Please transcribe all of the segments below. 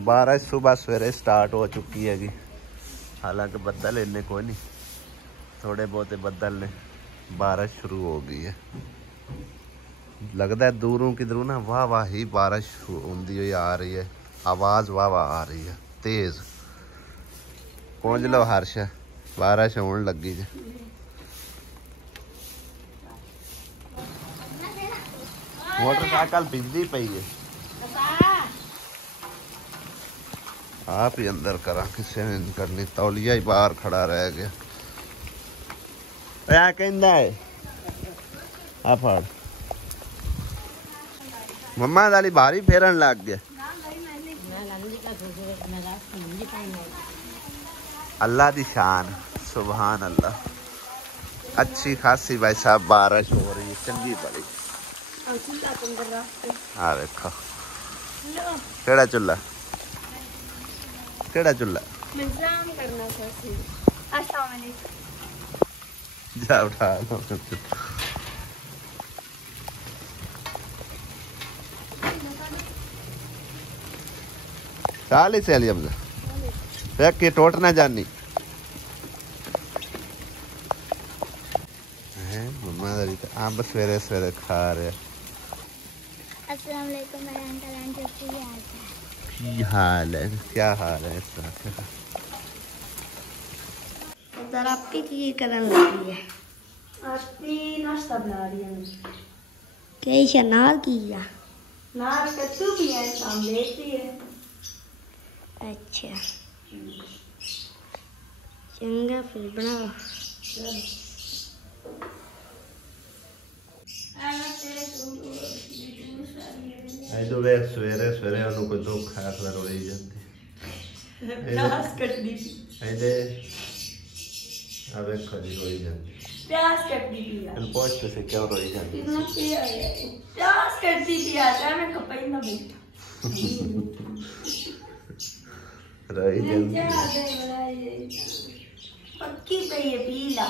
बारिश सुबह सवेरे स्टार्ट हो चुकी हैगी। हालांकि बदल इन्ने कोई नहीं, थोड़े बहुत बदल ने, बारिश शुरू हो गई है। लगता है दूरों किधरों ना वाह वाह ही बारिश होंदी हुई आ रही है, आवाज़ वाह वाह आ रही है तेज़। पहुँच लो हर्ष, बारिश होने लगी है। मोटरसाइकिल बिजली पई है, आप ही अंदर करा, किसी ने नहीं करनी। तौलिया ही बाहर खड़ा रह गया। क्या कहता है आ फड़, मम्मा दाली भारी फेरन लग गया। अल्लाह दी शान, सुभान अल्लाह। अच्छी खासी भाई साहब बारिश हो रही है, चंगी बड़ी। हाँ देखो केड़ा चुल्ला, केड़ा चुल्ला जा उठा लो। चाली सैली अब देख के टोट ना जानी है। मम्मा दरी तो आप सवेरे सवेरे खा रहे। अस्सलाम वालेकुम मेरे अंकल आंटी, की हाल है, क्या हाल है इसका? सर आपकी की करन लगी है? आपकी नाश्ता बना रही है। कई शनार किया, नार कद्दू भी है, आमलेट भी है। अच्छा चंगा फिर बनाओ। तो वे सवेरे सवेरे उन्होंने कोई दुख है तो रोई जाती प्याज कटनी ऐसे अब एक खड़ी रोई जाती। प्याज कटनी पिया इन पोस्ट से क्यों रोई जाती? इतना पिया है प्याज कटनी पिया है। मैं कपई ना बैठा रोई जाती पक्की पे ये पीला।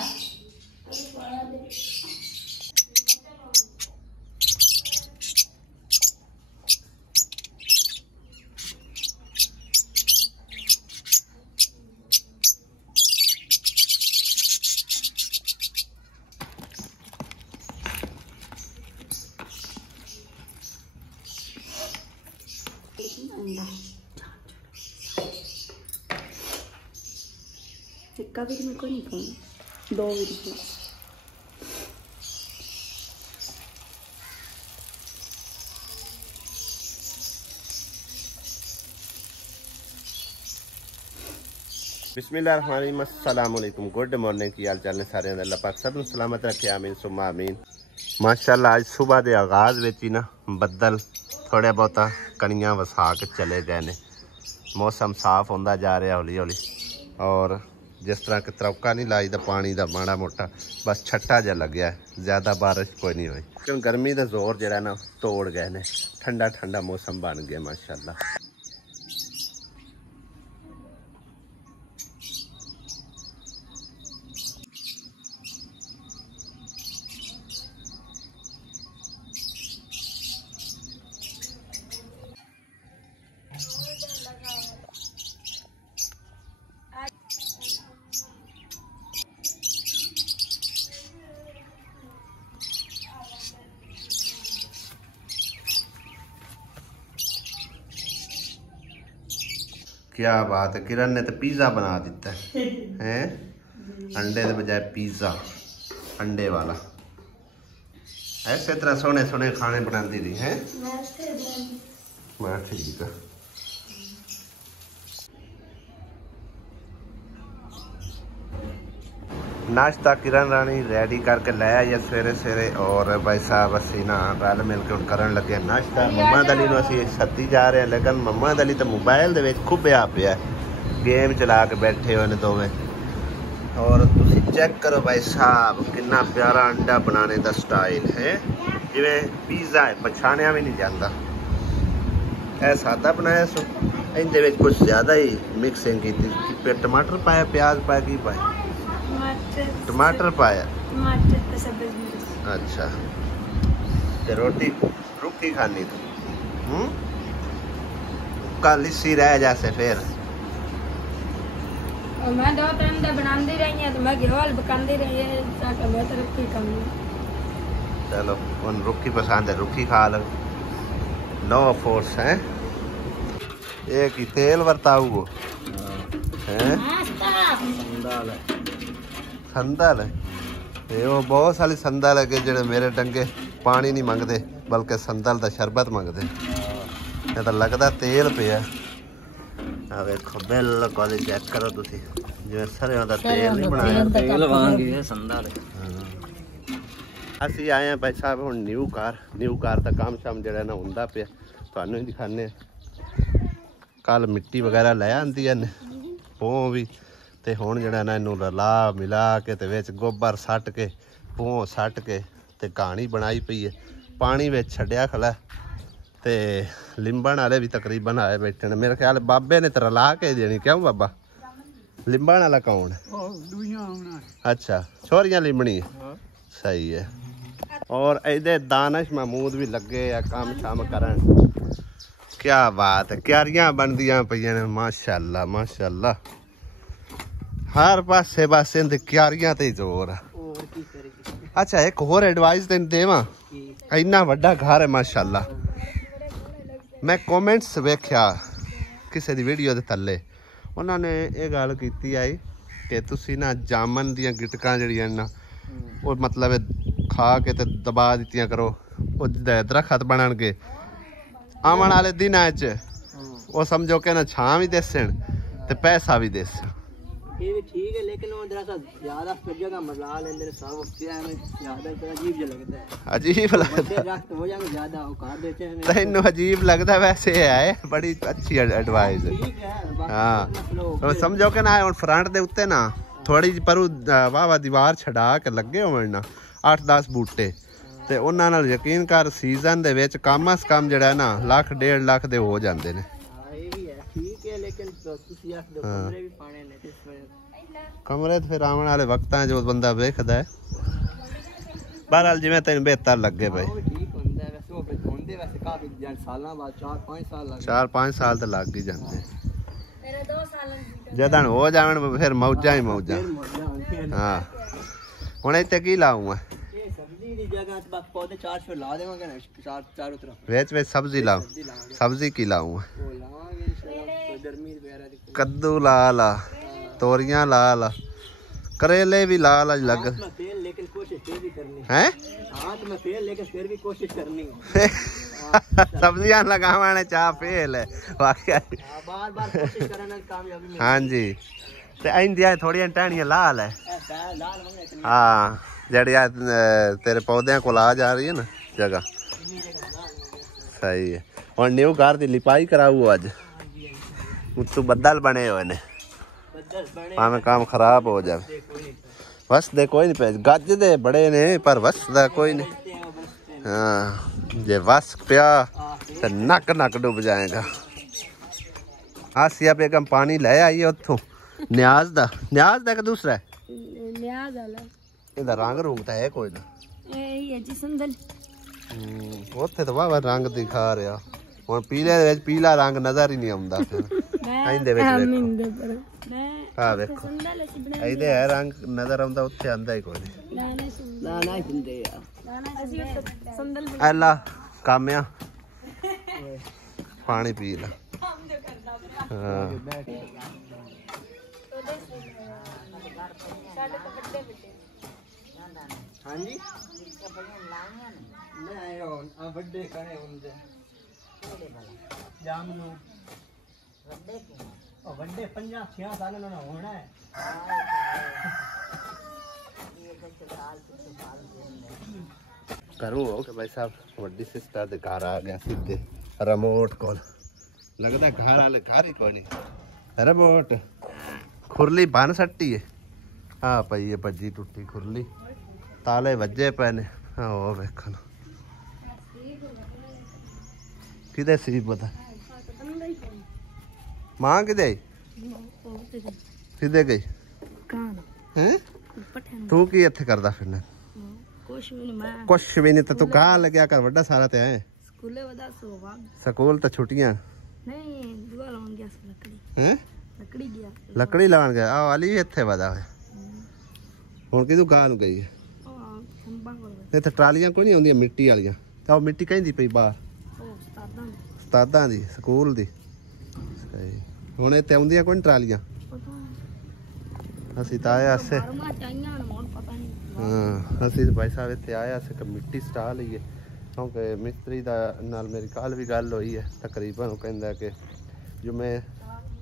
टिक्का भी मेरे को नहीं खाना, 2 भी। बिस्मिल्लाहिर्रहमानिर्रहीम। गुड मॉर्निंग, की हाल चाल ने सारे? अल्लाह पाक सब सलामत रखे, आमीन सुम्मा आमीन। माशाअल्लाह आज सुबह के आगाज़ में ही ना बदल थोड़ा बहुता कणियां वसा के चले गए ने। मौसम साफ होता जा रहा हौली हौली, और जिस तरह कि तरौका नहीं लाई दा पानी का माड़ा मोटा बस छट्टा जहा लग्या है, ज़्यादा बारिश कोई नहीं हुई। क्योंकि गर्मी का जोर जरा ना तोड़ गए ने, ठंडा ठंडा मौसम बन गया माशाअल्लाह। क्या बात है, किरण ने तो पिज़्ज़ा बना दिता है हैं? अंडे के बजाय पिज़्ज़ा, अंडे वाला। ऐसे तरह सोने सोने खाने बनाती रही हैं। मैं ठीक है। नाश्ता किरण रानी रेडी करके लाया या सवेरे सवेरे, और भाई साहब असी ना रल मिल के करन लगे नाश्ता। मम्मा दली नूं असीं सद्दी जा रहे हैं, लेकिन मम्मा दली तो मोबाइल दे विच खुब्बिया पिया, गेम चला के बैठे हुए ने दोवें। और तुसीं चेक करो भाई साहब कितना प्यारा अंडा बनाने का स्टाइल है, जिवें पिज़्ज़ा है, पछाणिया भी नहीं जाता। ऐ सादा बनाया सो, इहदे विच कुछ ज़्यादा ही मिक्सिंग की। टमाटर पाया, प्याज पाया, की पाया? टमाटर पाया। टमाटर तो सब्जी। अच्छा, तो रोटी रुकी खानी तो मुक्का लिस्सी रह जासे फिर और मैं 2-3 दिन बनाती रही है तो मैं घेवल पकाती रही है ताकि मैं तरक्की करूँ। चलो उन रुखी पसंद है रुखी खा लो। नो फोर्स है एक ही तेल वरताऊ वो है संदल ये वो बहुत सारी संदल है कि जेड़े मेरे डंगे पानी नहीं मंगते बल्कि संदल का शरबत मंगते। ये तो लगता तेल पिया आ देखो बिल्कुल चेक करो तुसी जिवें सरयों दा तेल नहीं बनाया तेल वांगी है संदल। ਅਸੀਂ ਆਏ ਆ ਭਾਈ ਸਾਹਿਬ ਹੁਣ ਨਿਊ ਕਾਰ ਦਾ ਕੰਮ ਸ਼ਾਮ ਜਿਹੜਾ ਨਾ ਹੁੰਦਾ ਪਿਆ ਤੁਹਾਨੂੰ ਹੀ ਦਿਖਾਣੇ। ਕੱਲ ਮਿੱਟੀ ਵਗੈਰਾ ਲੈ ਆਂਦੀਆਂ ਨੇ ਪੋਂ ਵੀ ਤੇ ਹੁਣ ਜਿਹੜਾ ਨਾ ਇਹਨੂੰ ਰਲਾ ਮਿਲਾ ਕੇ ਤੇ ਵਿੱਚ ਗੋਬਰ ਸੱਟ ਕੇ ਪੋਂ ਸੱਟ ਕੇ ਤੇ ਕਹਾਣੀ ਬਣਾਈ ਪਈ ਹੈ। ਪਾਣੀ ਵਿੱਚ ਛੱਡਿਆ ਖਲਾ ਤੇ ਲਿੰਬਣ ਵਾਲੇ ਵੀ ਤਕਰੀਬਨ ਆਏ ਬੈਠੇ ਨੇ। ਮੇਰੇ ਖਿਆਲ ਬਾਬੇ ਨੇ ਤੇ ਰਲਾ ਕੇ ਦੇਣੀ ਕਿਉਂ ਬਾਬਾ? ਲਿੰਬਣ ਵਾਲਾ ਕੌਣ ਹੈ? अच्छा छोरियां लिमनी है सही है। और इधर दानिश महमूद भी लगे या काम शाम करन। क्या बात है क्यारियां बनदियां पईयां ने माशाअल्लाह माशाअल्लाह हर पासे पासे ते क्यारियां ते जोर है। अच्छा एक होर एडवाइस तेन देवां इन्ना वड्डा घर है माशाअल्लाह। मैं कमेंट्स वेख्या किसी दी वीडियो दे थल्ले उन्होंने ये गल कीती आई कि तुसी ना जामन दियां गिटकां जड़ियां ना वो मतलब खा के ते दबा दित्तियां करो वो दरखत बनणगे आवन वाले दिनां च वो समझो कि ना छां भी देसन ते पैसा भी देसन। ये भी ठीक है लेकिन वो दरअसल ज्यादा जगह मजा लेंदे सब में ज्यादा अजीब लगता है। अजीब लगता है हो जाएगा ज्यादा औकात देते हैं तैनू अजीब लगता वैसे है बड़ी अच्छी एडवाइस है। हाँ तो समझो कि ना हुण फ्रंट दे उत्ते ना थोड़ी जी पर वाह दीवार छड़ा के लगे होवन ना 8-10 बूटे ते उन्हां नाल यकीन कर सीजन दे विच कम अस कम जिहड़ा ना लाख 1.5 लाख दे हो जांदे ने। कमरे तो फिर आने वाले वक्त जो बंदा वेखदा है बहरहाल जिवें तेन बेहतर लगे भाई 4-5 साल तो लग ही जाते जदन हो जावन फिर मौजा ही मौजा। हाँ हुण इत्थे की लाऊं वेच सब्जी लाऊं सब्जी की लाऊं कद्दू ला ला तोरियां ला ला करेले भी ला ला लग लेकिन कोशिश भी करनी है। हाँ तो मैं फेल लेकिन फिर भी कोशिश करनी सब्जियां लगावाने चाह फेल है वाकई बार कोशिश करना कामयाबी। हाँ जी ते इंदिया थोड़ियां टहनियां लाल है। हाँ जड़िया तेरे पौधे को आ जा रही है ना जगह सही है। और न्यू घर की लिपाई कराऊ अज तू बदल बने हुए ने भावें काम खराब हो जाए बस दे कोई नहीं पे गज दे बड़े ने पर बस दा कोई नहीं। हाँ जे बस पिया तो नक नक डूब जाएगा। आसिया बेगम पानी ले आई है उथों न्याज दा कि दूसरा है न्याज वाला इहदा रंग रूंग तो है कोई ना यही है जी संदल उत्थे तो वाह रंग दिखा रहा हुण पीले दे विच पीला रंग नजर ही नहीं आउंदा फिर इंदे विच हाँ देखो इहदे है रंग नजर आउंदा उत्थे आंदा ही कोई नहीं। लाना हिंदे यार संदल ऐला काम्या पानी पी ला। हाँ हाँ जी नहीं बड़े कने होंदे जामनू बड़े 50-60 साल ना होना है। करूँ हो कि भाई साहब वड्डी सिस्टर दे घर आ गया सीधे रिमोट कॉल लगता घर वाले घर ही कोई नहीं रिमोट खुरली बन सट्टी है। हाँ पई है भज्जी टुटी खुरली ताले वजे पे ने। हाँ वो वेखो किदे सी पता मां किदे किदे गई हैं तू की इत्थे करदा फिरना कुछ भी नहीं तो तू कहाँ लग्या कर वड्डा सारा ते है स्कूल तो छुट्टियां नहीं हैं लकड़ी गया लकड़ी लान गया आ वाली भी इत्थे वदा होया हुण किदू गां नूं गई है इत्थे ट्रालियां कोई नहीं आउंदियां मिट्टी वालियां तां मिट्टी कहंदी पई बाहर उस्तादां दी स्कूल दी सही हुण इत्थे आउंदियां कोई ट्रालियां ਅਸੀਂ ਤਾਂ ਆਏ ਆਸੇ ਹਾਂ ਅਸੀਂ ਭਾਈ ਸਾਹਿਬ ਇੱਥੇ ਆਏ ਆਸੇ ਕਿ ਮਿੱਟੀ ਸਟਾ ਲਈਏ ਕਿਉਂਕਿ ਮਿਸਤਰੀ ਦਾ ਨਾਲ ਮੇਰੀ ਕੱਲ ਵੀ ਗੱਲ ਹੋਈ ਹੈ ਤਕਰੀਬਨ ਉਹ ਕਹਿੰਦਾ ਕਿ ਜੁਮੇ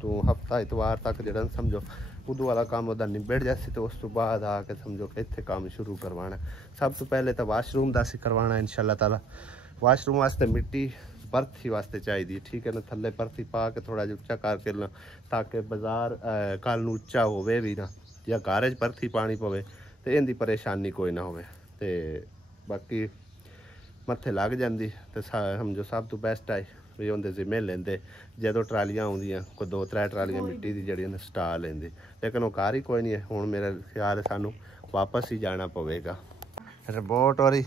ਤੋਂ ਹਫਤਾ ਇਤਵਾਰ ਤੱਕ ਜਿਹੜਾ ਸਮਝੋ ਉਦੋਂ ਵਾਲਾ ਕੰਮ ਉਹਦਾ ਨਿਬੜ ਜਾਸੀ ਤੇ ਉਸ ਤੋਂ ਬਾਅਦ ਆ ਕੇ ਸਮਝੋ ਕਿ ਇੱਥੇ ਕੰਮ ਸ਼ੁਰੂ ਕਰਵਾਉਣਾ ਸਭ ਤੋਂ ਪਹਿਲੇ ਤਾਂ ਵਾਸ਼ਰੂਮ ਦਾ ਅਸੀਂ ਕਰਵਾਉਣਾ ਇਨਸ਼ਾਅੱਲਾ ਤਾਲਾ ਵਾਸ਼ਰੂਮ ਵਾਸਤੇ ਮਿੱਟੀ परथी वास्ते चाहिए ठीक है ना थले परथी पा के थोड़ा जिहा उच्चा करके ताकि बाजार कल नूं उच्चा होवे भी ना या घर च परथी पानी पवे तो इनकी परेशानी कोई ना होवे ते बाकी मत्थे लग जाती तो समझो सब तो बेस्ट है भी उनके जिम्मे लेंदे जो ट्रालियां आउंदियां कोई 2-3 ट्रालियां मिट्टी दी जड़ियां स्टा लेंदे लेकिन वो घर ही कोई नहीं है हुण मेरा ख्याल है सानू वापस ही जाना पवेगा रिपोर्ट और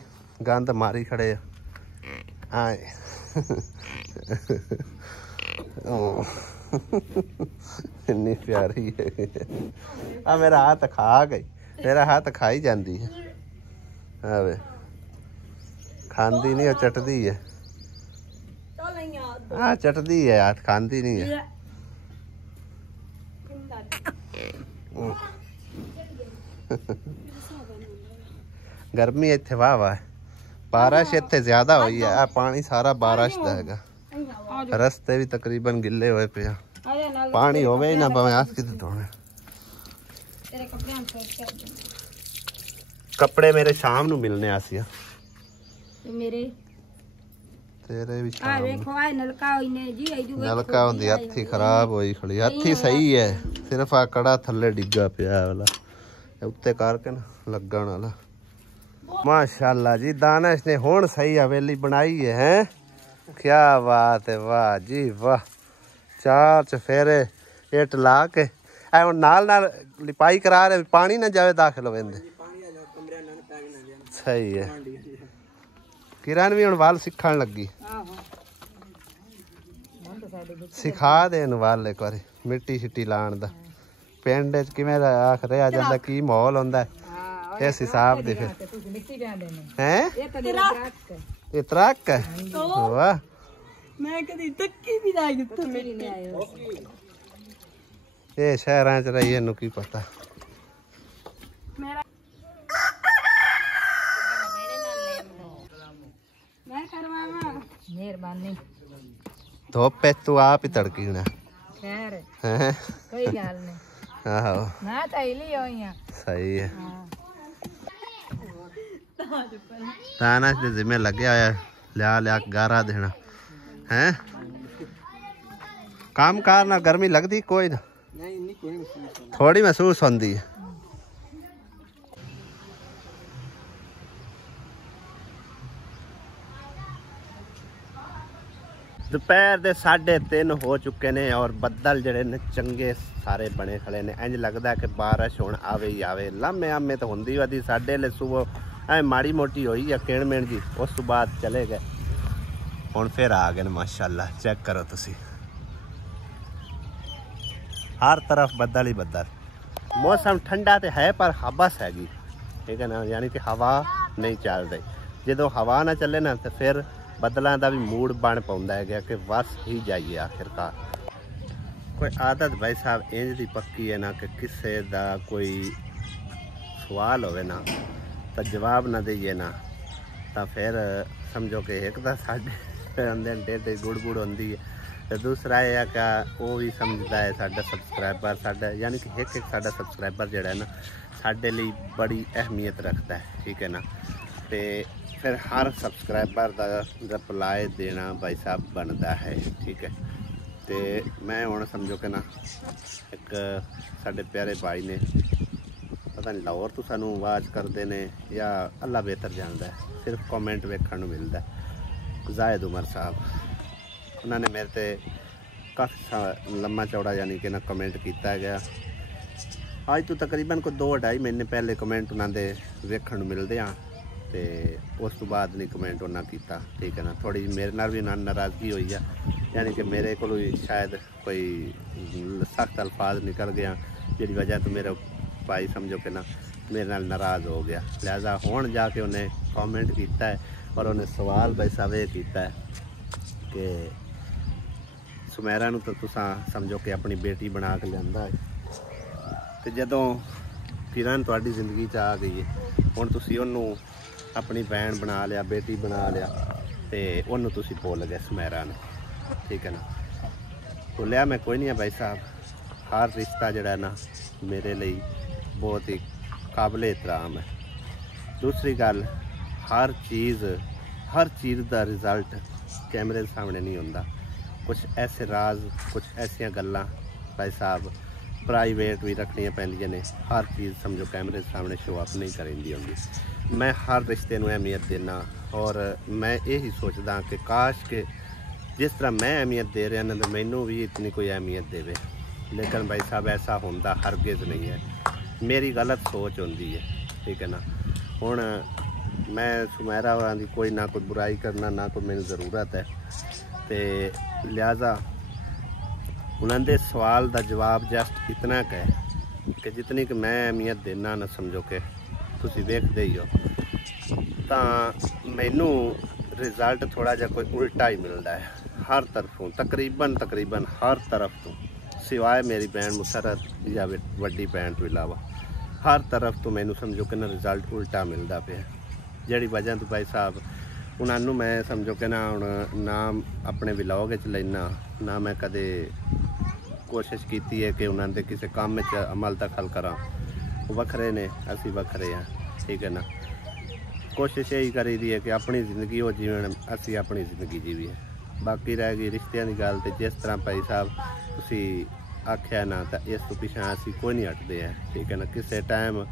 गंद मारी खड़े आए इन्नी प्यारी है आ मेरा हाथ खा गई मेरा हाथ खाई जाती है आवे खांदी नहीं और चटदी है हाँ चटदी है हाथ खांदी नहीं है गर्मी इत्थे वाह वाह बारिश इत्थे ज्यादा हुई है पानी सारा बारिश दा हैगा रस्ते भी तकरीबन गिले हुए पे पानी होवे ही ना भावे आस किते धोने कपड़े मेरे शाम नू मिलने आसिया मेरे तेरे भी आ देखो आ नलका होइने जी नलका हुंदी हत्थी खराब होई खड़ी हत्थी सही है सिर्फ आ कड़ा थल्ले डिग्गा पिया वाला उत्ते करके ना लगन वाला माशाल्लाह जी दानिश ने हुण सही हवेली बनाई है हैं क्या बात है वाह जी वाह चार चफेरे इट ला के नाल नाल लिपाई करा रहे पानी ना जावे दाखिल होवेंदे सही है किरण भी हुण वाल सिखण लगी सिखा देन वाल एक बारी मिट्टी शिट्टी लाण दा पिंड च किवें आख रहा जांदा की माहौल हुंदा है इस हिसाब दे फिर हैं ये ट्रक है वाह मैं कदी तक्की भी ना कित्थे मेरी ने आयो ये शहरां च रही इन्नू की पता मैं करवावा मेहरबानी धोप पे तू आप ही तड़की ना खैर हैं कोई गल नहीं आहो मैं तो इली होई हां सही है ताना के जिम्मे लगे आया लिया गारा देना हैं काम कार ना गर्मी लगती कोई ना थोड़ी महसूस होती है दोपहर दे 3:30 हो चुके ने और बदल जड़े ने चंगे सारे बने खड़े ने इंज लगता है कि बारिश हुण आवे ही आवे लामे आमे तो होंदी वधी साडे ले सुबह ऐ माड़ी मोटी हुई है किण मिण जी उस तो बाद चले गए हुण फिर आ गए माशाल्लाह चेक करो तुसी हर तरफ बदल ही बदल मौसम ठंडा तो है पर हबस हैगी ठीक है ना यानी कि हवा नहीं चल रही जो हवा ना चले ना तो फिर बदलों का भी मूड बन पाता है कि बस ही जाइए आखिरकार कोई आदत भाई साहब इंज दी पक्की है ना कि किसी का कोई सवाल होवे ना तो जवाब ना दईए ना तो फिर समझो कि एक तो साढ़े अंदर ढेड गुड़ होंगी है तो दूसरा है कि वो भी समझता है साडा सबसक्राइबर साडा यानी कि एक साडा सबसक्राइबर जोड़ा है ना साडे लिए बड़ी अहमियत रखता है ठीक है ना तो फिर हर सबसक्राइबर का रिप्लाई देना भाई साहब बनता है ठीक है तो मैं हुण समझो कि ना एक साडे प्यारे भाई ने पता नहीं लाहौर तो सानू आवाज़ करते हैं या अल्लाह बेहतर जानता है सिर्फ कॉमेंट वेखण नूं मिलता है जायद उमर साहब उन्होंने मेरे ते काफ़ी लम्मा चौड़ा यानी कि ना कमेंट किया गया आज तो तकरीबन कोई 2-2.5 महीने पहले कमेंट उन्होंने वेखण नूं मिलते हैं तो उस तो बाद नहीं कमेंट उन्होंने किया ठीक है ना थोड़ी मेरे नाल भी नाराज़गी हुई है यानी कि मेरे को शायद कोई सख्त अल्फाज निकल गया जिहदी वजह तो मेरा भाई समझो कि ना मेरे नाल नाराज़ हो गया। लिहाजा हुण जाके उन्हें कॉमेंट किया है और उन्हें सवाल भाई साहब ये किया है कि सुमैरा नूं तो तुसां समझो कि अपनी बेटी बना के लिआंदा है ते जदों किरण तुहाडी जिंदगी च आ गई है हुण तुसीं उहनूं अपनी भैन बना लिया, बेटी बना लिया ते उहनूं तुसीं भुल गए सुमैरा नूं। ठीक है ना, भुलिया मैं कोई नहीं है भाई साहब। हर रिश्ता जिहड़ा है ना मेरे लिए बहुत ही काबिल एहतराम है। दूसरी गल, हर चीज़ का रिजल्ट कैमरे के सामने नहीं होता। कुछ ऐसे राज, कुछ ऐसिया गल्लां भाई साहब प्राइवेट भी रखनियां पैंदियां ने। हर चीज़ समझो कैमरे के सामने शो अप नहीं करेंदी होंदी। मैं हर रिश्ते नूं अहमियत देना और मैं यही सोचदा कि काश के जिस तरह मैं अहमियत दे रहा ना तो मैनू भी इतनी कोई अहमियत देवे, लेकिन भाई साहब ऐसा होंदा हरगिज़ नहीं है। मेरी गलत सोच होंदी है। ठीक है ना, हुण मैं सुमैरा होरां दी कोई ना कोई बुराई करना ना कोई मैनू ज़रूरत है ते लिहाजा उन्होंने सवाल का जवाब जस्ट इतना क है कि जितनी कि मैं अहमियत देना ना समझो कि तुसी वेखदे ही हो तो मैनू रिजल्ट थोड़ा जा कोई उल्टा ही मिलता है हर तरफों, तकरीबन हर तरफ तो, सिवाय मेरी भैन मुसरत या वड्डी भैन तो इलावा हर तरफ तो मैनू समझो कि ना रिजल्ट उल्टा मिलता पे, जिहड़ी वजह तो भाई साहब उन्होंने मैं समझो कि ना हुण ना अपने व्लॉग च लेना, ना मैं कदे कोशिश की है कि उन्होंने किसी काम में अमल दखल करा। वखरे ने, असी वखरे हैं। ठीक है ना, कोशिश यही करी दी है कि अपनी ज़िंदगी वो जीवन, असी अपनी ज़िंदगी जीवी है। बाकी रह गई रिश्तियां की गल तो जिस तरह भाई साहब तुसी आख्या ना तो इस तो पिछा असी कोई नहीं हटते हैं। ठीक है ना, किसी टाइम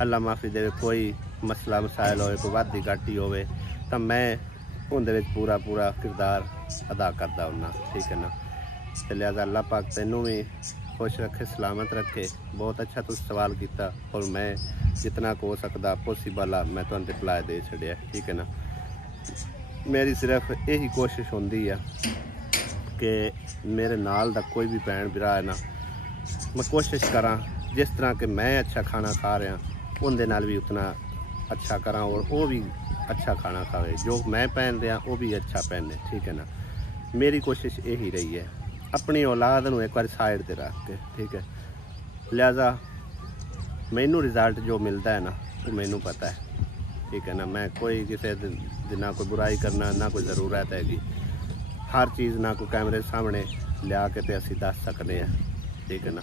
अल्लाह माफ़ी दे कोई मसला मसाइल हो, कोई वादी घाटी हो तो मैं उनके पूरा किरदार अदा करता हूँ। ठीक है ना, तो लिहाजा अल्लाह पाक तैनू भी खुश रखे, सलामत रखे। बहुत अच्छा तुम सवाल किया और मैं जितना को हो सकता पॉसिबल आ मैं तुहानू रिप्लाई दे छड़िया। ठीक है ना, मेरी सिर्फ यही कोशिश होंदी है कि मेरे नाल दा कोई भी भैन भरा है ना, मैं कोशिश करा जिस तरह कि मैं अच्छा खाना खा रहा उनके नाल भी उतना अच्छा करा और वो भी अच्छा खाना खावे, जो मैं पहन रहा वो भी अच्छा पहने। ठीक है ना, मेरी कोशिश यही रही है अपनी औलाद नूं एक बार साइड ते रख के। ठीक है, लिहाजा मैनू रिजल्ट जो मिलता है ना वो मैनू पता है। ठीक है ना, मैं कोई किसी दी ना कोई बुराई करना ना कोई ज़रूरत हैगी। हर चीज़ ना कोई कैमरे सामने लिया के ते असी दस सकते हैं। ठीक है ना,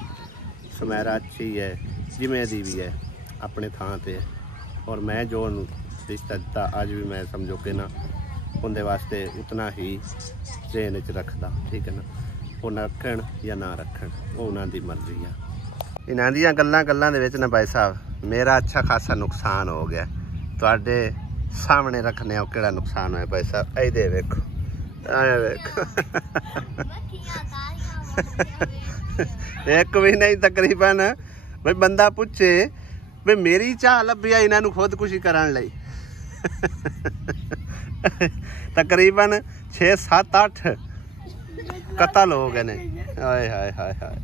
सुमैरा अच्छी है जिमें दी भी है अपने थां ते, और मैं जो रिश्ता दिता अज भी मैं समझो कि ना उनके वास्ते उतना ही ज़हन च रखदा। ठीक है ना, वो रखण या ना रखण वो उन्होंने मर्जी है। इन्हां दियां गल्लां दे विच ना भाई साहब मेरा अच्छा खासा नुकसान हो गया। तुहाडे सामने रखने हो किहड़ा नुकसान होया भाई साहब, ऐ दे वेखो, आया वेखो एक भी नहीं तकरीबन भाई बंदा पूछे भाई मेरी चाह लभी है इन्हों खुद खुशी करने लई तकरीबन 6 7 8 कतल हो गए ने। हाय हाय हाय हाय,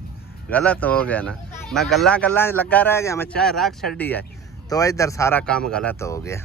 गलत हो गया ना। मैं गल्ला लगा रह गया, मैं चाय रख छड़ी है तो इधर सारा काम गलत हो गया।